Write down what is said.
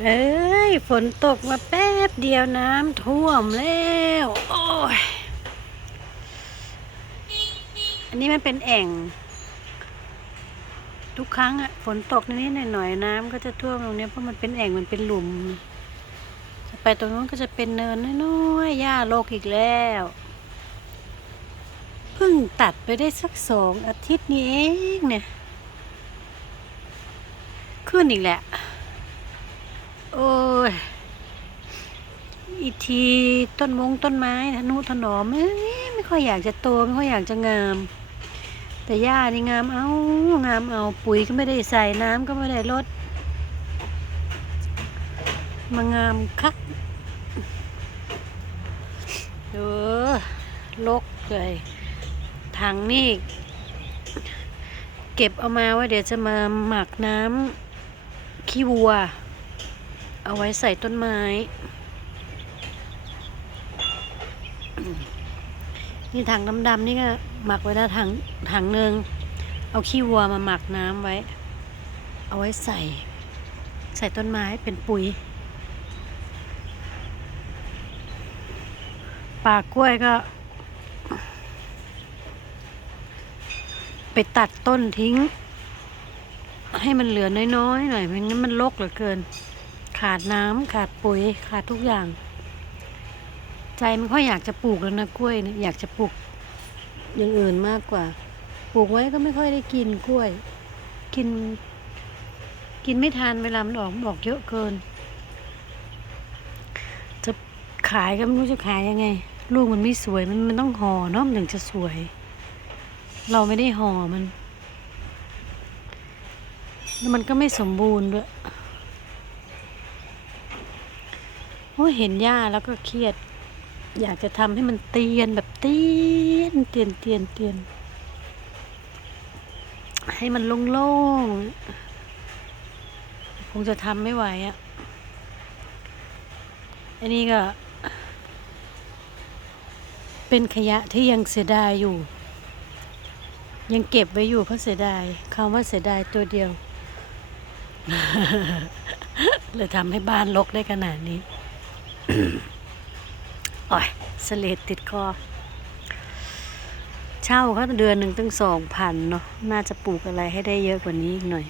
เอ้ย ฝนตกมาแป๊บเดียวน้ำท่วมแล้ว โอ้ย อันนี้มันเป็นแอ่ง ทุกครั้งอะฝนตกนิดหน่อยๆน้ำก็จะท่วมตรงนี้เพราะมันเป็นแอ่งมันเป็นหลุมจะไปตรงนู้นก็จะเป็นเนินน้อยๆหญ้าโลกอีกแล้วเพิ่งตัดไปได้สักสองอาทิตย์นี้เองเนี่ย ขึ้นอีกแหละ โอ้ย อีก ทีต้นมงต้นไม้ทนุถนอมไม่ค่อยอยากจะโตไม่ค่อยอยากจะงาม แต่หญ้านี่งามเอางามเอาปุ๋ยก็ไม่ได้ใส่น้ำก็ไม่ได้ลดมางามคักเออลกเลยถังนี่เก็บเอามาว่าเดี๋ยวจะมาหมักน้ำขี้วัว เอาไว้ใส่ต้นไม้ นี่ถังดำๆนี่ก็หมักไว้แล้วถังถังหนึ่งเอาขี้วัวมาหมักน้ำไว้ เอาไว้ใส่ ใส่ต้นไม้เป็นปุ๋ย ปากกล้วยก็ ไปตัดต้นทิ้ง ให้มันเหลือน้อยๆหน่อยไม่งั้นมันรกเหลือเกิน ขาดน้ำขาดปุ๋ยขาดทุกอย่าง ใจมันค่อยอยากจะปลูกแล้วนะกล้วยเนี่ยอยากจะปลูกอย่างอื่นมากกว่า ปลูกไว้ก็ไม่ค่อยได้กินกล้วย กิน กินไม่ทานเวลามันออกมันออกเยอะเกิน จะขายก็ไม่รู้จะขายยังไง ลูกมันไม่สวยมันมันต้องห่อเนาะมันถึงจะสวย เราไม่ได้ห่อมันแล้วมันก็ไม่สมบูรณ์ด้วยโอ้ยเห็นหญ้าแล้วก็เครียด อยากจะทำให้มันเตียนแบบเตียนเตียนเตียนเตียน ให้มันโล่งๆคงจะทำไม่ไหวอะ่ะอันนี้ก็ เป็นขยะที่ยังเสียดายอยู่ ยังเก็บไว้อยู่เพราะเสียดายคำว่าเสียดายตัวเดียวเลยทำให้บ้านรกได้ขนาดนี้ โอ้ยสเลดติดคอ เช่าเขาเดือนหนึ่งตั้งสองพันเนาะ น่าจะปลูกอะไรให้ได้เยอะกว่านี้อีกหน่อย